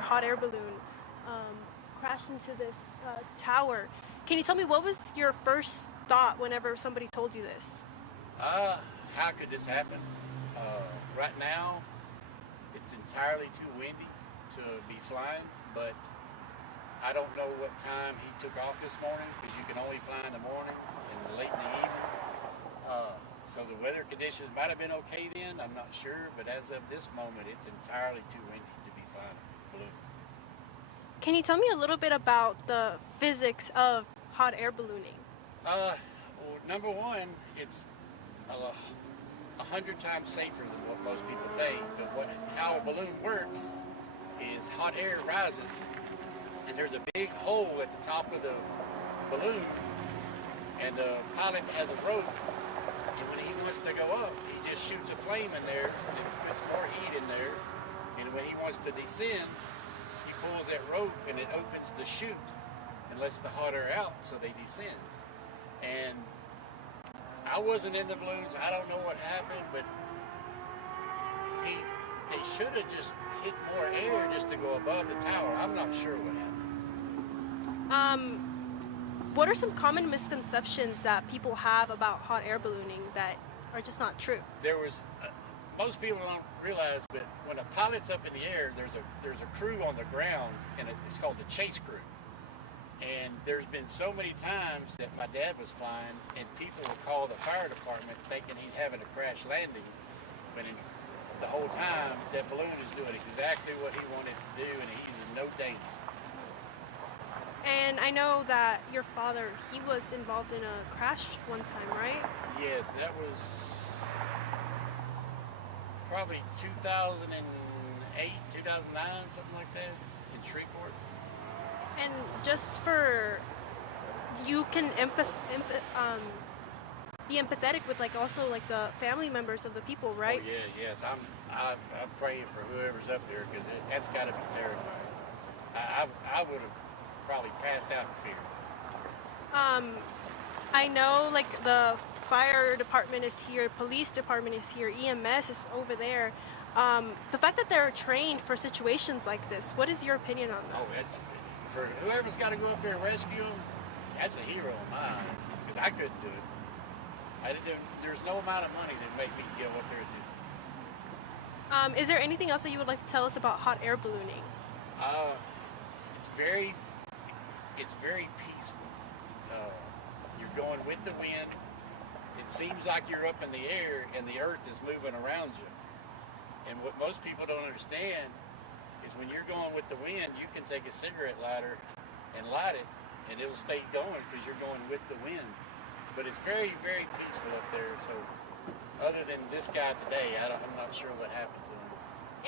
hot air balloon um, crashed into this tower. Can you tell me what was your first thought whenever somebody told you this? How could this happen? Right now, it's entirely too windy to be flying, but I don't know what time he took off this morning because you can only fly in the morning and late in the evening. So the weather conditions might have been okay then, I'm not sure, but as of this moment, it's entirely too windy to be flying a balloon. Can you tell me a little bit about the physics of hot air ballooning? Well, number one, it's 100 times safer than what most people think, but how a balloon works is hot air rises, and there's a big hole at the top of the balloon, and the pilot has a rope, and when he wants to go up, he just shoots a flame in there, and it puts more heat in there, and when he wants to descend, he pulls that rope, and it opens the chute, and lets the hot air out, so they descend. And I wasn't in the balloons, I don't know what happened, but they should have just hit more air just to go above the tower. I'm not sure what happened. What are some common misconceptions that people have about hot air ballooning that are just not true? There was, most people don't realize, but when a pilot's up in the air, there's a crew on the ground, and it's called the chase crew. And there's been so many times that my dad was flying, and people will call the fire department thinking he's having a crash landing, but the whole time that balloon is doing exactly what he wanted to do, and he's in no danger. And I know that your father, he was involved in a crash one time, right? Yes, that was probably 2008, 2009, something like that, in Shreveport. And just for you can be empathetic with like also like the family members of the people, right? Oh yeah, yes. I'm praying for whoever's up there because that's got to be terrifying. I would have probably passed out in fear. I know like the fire department is here, police department is here, EMS is over there. The fact that they're trained for situations like this, what is your opinion on that? Oh, it's for whoever's got to go up there and rescue them. That's a hero in my eyes because I couldn't do it. There's no amount of money that make me go up there and do it. Is there anything else that you would like to tell us about hot air ballooning? It's very peaceful. You're going with the wind. It seems like you're up in the air and the earth is moving around you. And what most people don't understand is when you're going with the wind, you can take a cigarette lighter and light it, and it'll stay going because you're going with the wind. But it's very, very peaceful up there. So other than this guy today, I'm not sure what happened to him.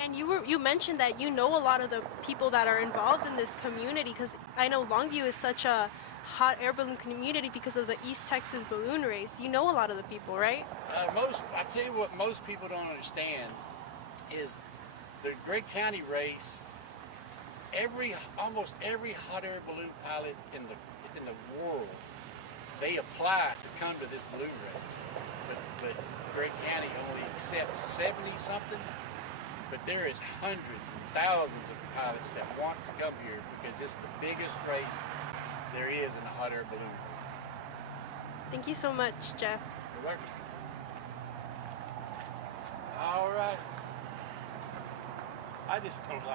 And you mentioned that you know a lot of the people that are involved in this community, because I know Longview is such a hot air balloon community because of the East Texas balloon race. You know a lot of the people, right? I tell you what most people don't understand is the Great County race. Almost every hot air balloon pilot in the world, they apply to come to this balloon race. But Great County only accepts 70 something. But there is hundreds and thousands of pilots that want to come here because it's the biggest race there is in the hot air balloon. Thank you so much, Jeff. You're welcome. All right. I just don't like